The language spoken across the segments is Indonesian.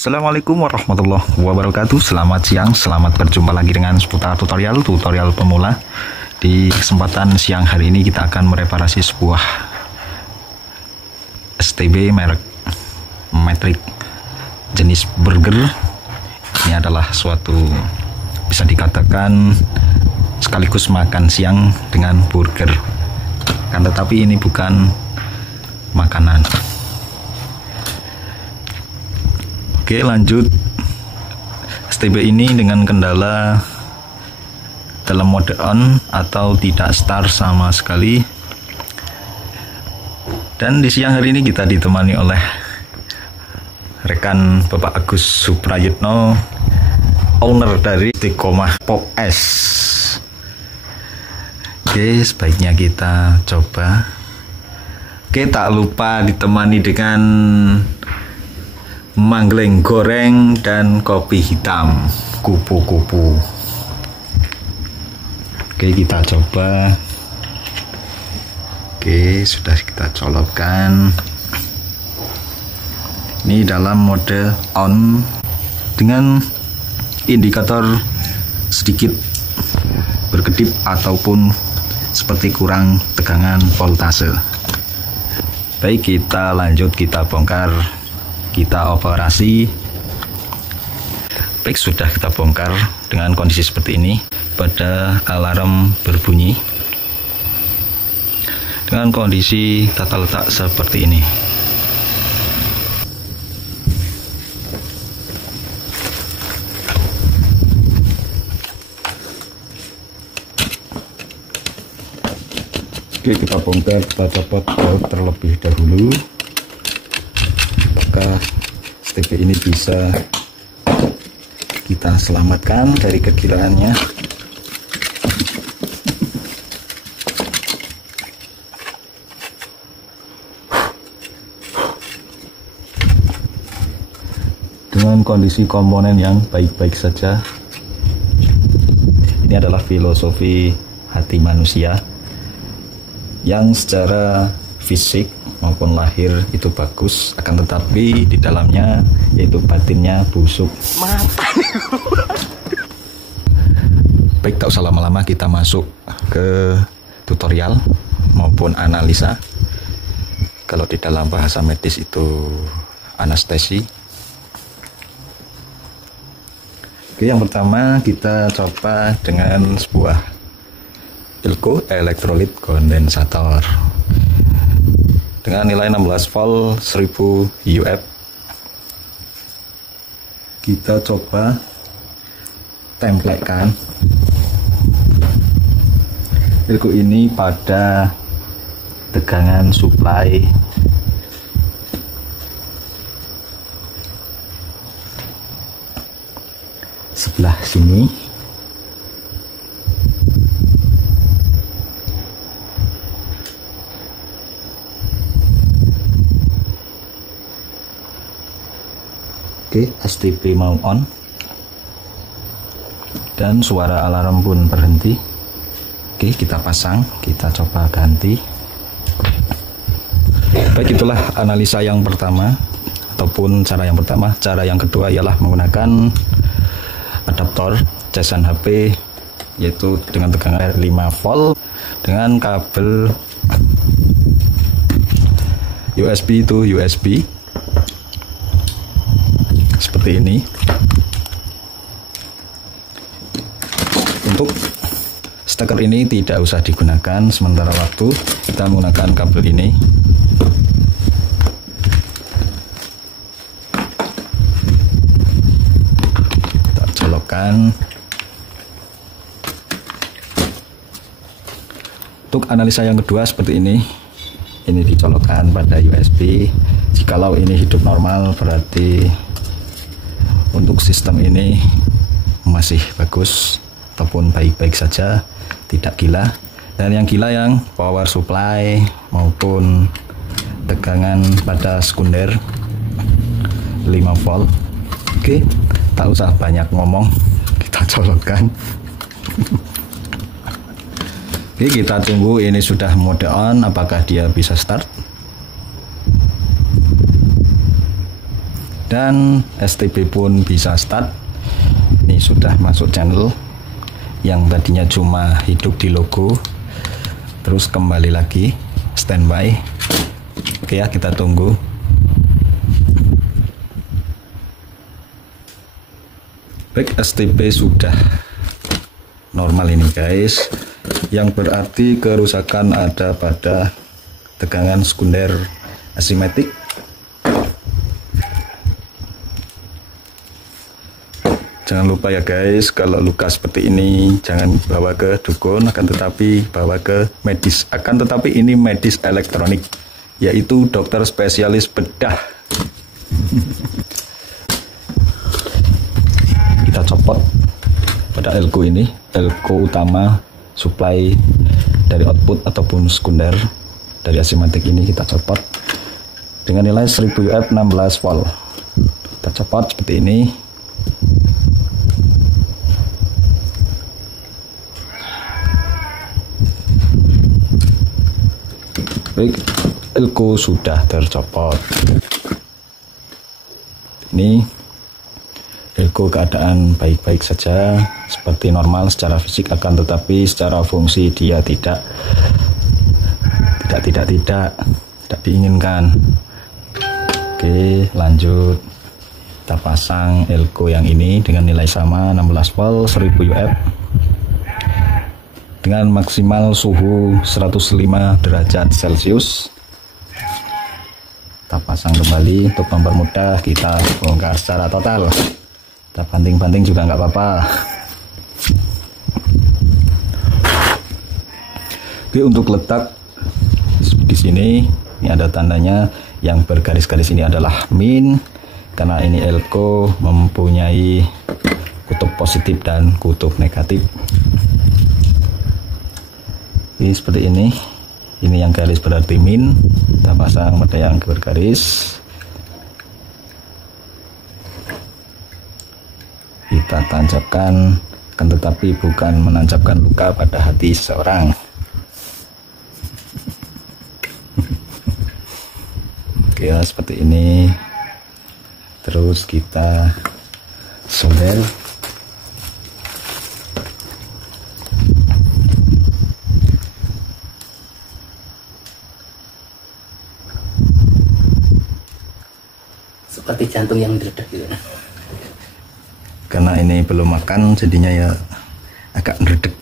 Assalamualaikum warahmatullahi wabarakatuh. Selamat siang, selamat berjumpa lagi dengan seputar tutorial pemula. Di kesempatan siang hari ini kita akan mereparasi sebuah STB merek Matrix jenis burger. Ini adalah suatu, bisa dikatakan sekaligus makan siang dengan burger, kan, tetapi ini bukan makanan. Oke, lanjut. STB ini dengan kendala dalam mode on atau tidak start sama sekali. Dan di siang hari ini kita ditemani oleh rekan Bapak Agus Suprayitno, owner dari Istiqomah Pop S. Oke, sebaiknya kita coba. Oke, tak lupa ditemani dengan manggleng goreng dan kopi hitam kupu-kupu. Oke, kita coba. Oke, sudah kita colokkan. Ini dalam mode on dengan indikator sedikit berkedip ataupun seperti kurang tegangan voltase. Baik, kita lanjut, kita bongkar, kita operasi. Baik, sudah kita bongkar dengan kondisi seperti ini. Pada alarm berbunyi dengan kondisi tata letak seperti ini. Oke, kita bongkar, kita copot baut terlebih dahulu. Apakah STB ini bisa kita selamatkan dari kegilaannya? Dengan kondisi komponen yang baik-baik saja. Ini adalah filosofi hati manusia yang secara fisik maupun lahir itu bagus, akan tetapi di dalamnya, yaitu batinnya, busuk. Baik, tak usah lama-lama, kita masuk ke tutorial maupun analisa. Kalau di dalam bahasa medis itu anestesi. Oke, yang pertama kita coba dengan sebuah Philco elektrolit kondensator dengan nilai 16 volt 1000 UF. Kita coba tempelkan Philco ini pada tegangan supply sebelah sini. Oke, STB mau on dan suara alarm pun berhenti. Oke, kita pasang, kita coba ganti. Baik, itulah analisa yang pertama ataupun cara yang pertama. Cara yang kedua ialah menggunakan adaptor casan HP, yaitu dengan tegangan 5 volt dengan kabel USB to USB seperti ini. Untuk steker ini tidak usah digunakan sementara waktu, kita menggunakan kabel ini. Kita colokkan. Untuk analisa yang kedua seperti ini dicolokkan pada USB. Jikalau ini hidup normal, berarti untuk sistem ini masih bagus ataupun baik-baik saja, tidak gila. Dan yang gila yang power supply maupun tegangan pada sekunder 5 volt. Oke, tak usah banyak ngomong, kita colokkan. Oke, kita tunggu ini sudah mode on, apakah dia bisa start. dan STB pun bisa start. Ini sudah masuk channel yang tadinya cuma hidup di logo, terus kembali lagi standby. Oke ya, kita tunggu. Baik, STB sudah normal ini guys, yang berarti kerusakan ada pada tegangan sekunder asimetik. Jangan lupa ya guys, kalau luka seperti ini jangan bawa ke dukun, akan tetapi bawa ke medis. Akan tetapi ini medis elektronik, yaitu dokter spesialis bedah. Kita copot pada elko ini, elko utama supply dari output ataupun sekunder dari asimatik ini kita copot dengan nilai 1000 UF 16 volt. Kita copot seperti ini. Baik, elko sudah tercopot. Ini elko keadaan baik-baik saja, seperti normal secara fisik, akan tetapi secara fungsi dia tidak diinginkan. Oke, lanjut. Kita pasang elko yang ini dengan nilai sama 16 volt 1000 UF dengan maksimal suhu 105 derajat Celcius. Kita pasang kembali untuk mempermudah kita bongkar secara total. Kita banting-banting juga nggak apa-apa. Oke, untuk letak di sini ini ada tandanya, yang bergaris-garis ini adalah min, karena ini elko mempunyai kutub positif dan kutub negatif. Ini seperti ini yang garis berarti min, kita pasang pada yang bergaris. Kita tancapkan, kan tetapi bukan menancapkan luka pada hati seseorang. Oke ya, seperti ini. Terus kita solder. Seperti jantung yang meledak gitu. Karena ini belum makan, jadinya ya agak meredek.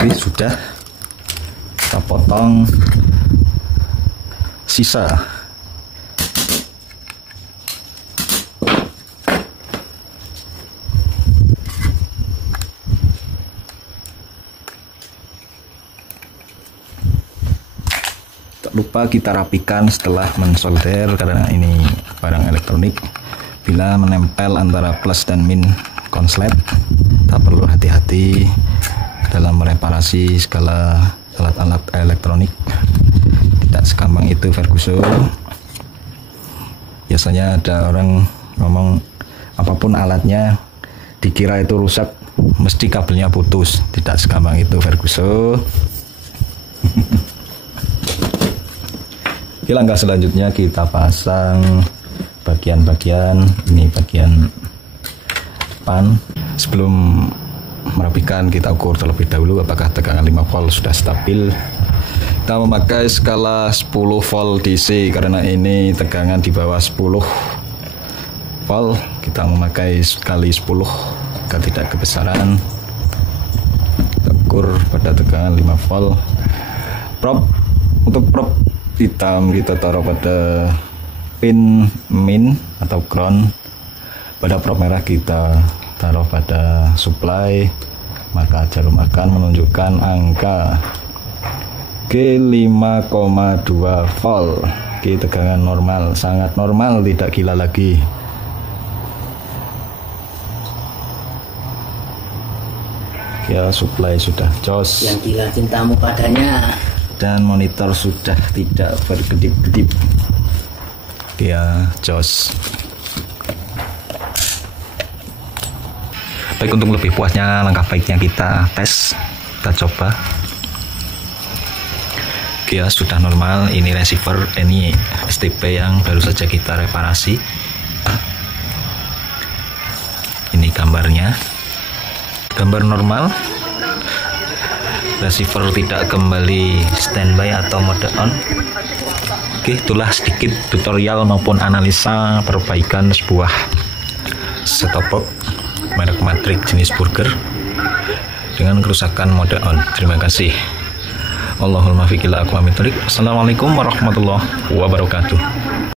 Ini sudah kita potong sisa. Lupa kita rapikan setelah mensolder, karena ini barang elektronik. Bila menempel antara plus dan min konslet, kita perlu hati-hati dalam mereparasi segala alat-alat elektronik. Tidak segampang itu Ferguson. Biasanya ada orang ngomong apapun alatnya dikira itu rusak, mesti kabelnya putus. Tidak segampang itu Ferguson. Oke, langkah selanjutnya kita pasang bagian-bagian. Ini bagian depan. Sebelum merapikan, kita ukur terlebih dahulu apakah tegangan 5 volt sudah stabil. Kita memakai skala 10 volt DC karena ini tegangan di bawah 10 volt. Kita memakai sekali 10 agar tidak kebesaran. Kita ukur pada tegangan 5 volt. Prop, untuk prop hitam kita taruh pada pin min atau ground. Pada prop merah kita taruh pada supply, maka jarum akan menunjukkan angka G5,2 volt. Oke, tegangan normal, sangat normal, tidak gila lagi. Ya, supply sudah jos. Yang gila cintamu padanya. Dan monitor sudah tidak berkedip-kedip. Ya, jos. Baik, untuk lebih puasnya langkah baiknya kita tes, kita coba. Oke ya, sudah normal. Ini receiver, ini STP yang baru saja kita reparasi. Ini gambarnya, gambar normal. Receiver tidak kembali standby atau mode on. Oke, itulah sedikit tutorial maupun analisa perbaikan sebuah set-top box merek Matrix jenis burger dengan kerusakan mode on. Terima kasih. Allahumma fiqil aqwamit thoriq. Assalamualaikum warahmatullahi wabarakatuh.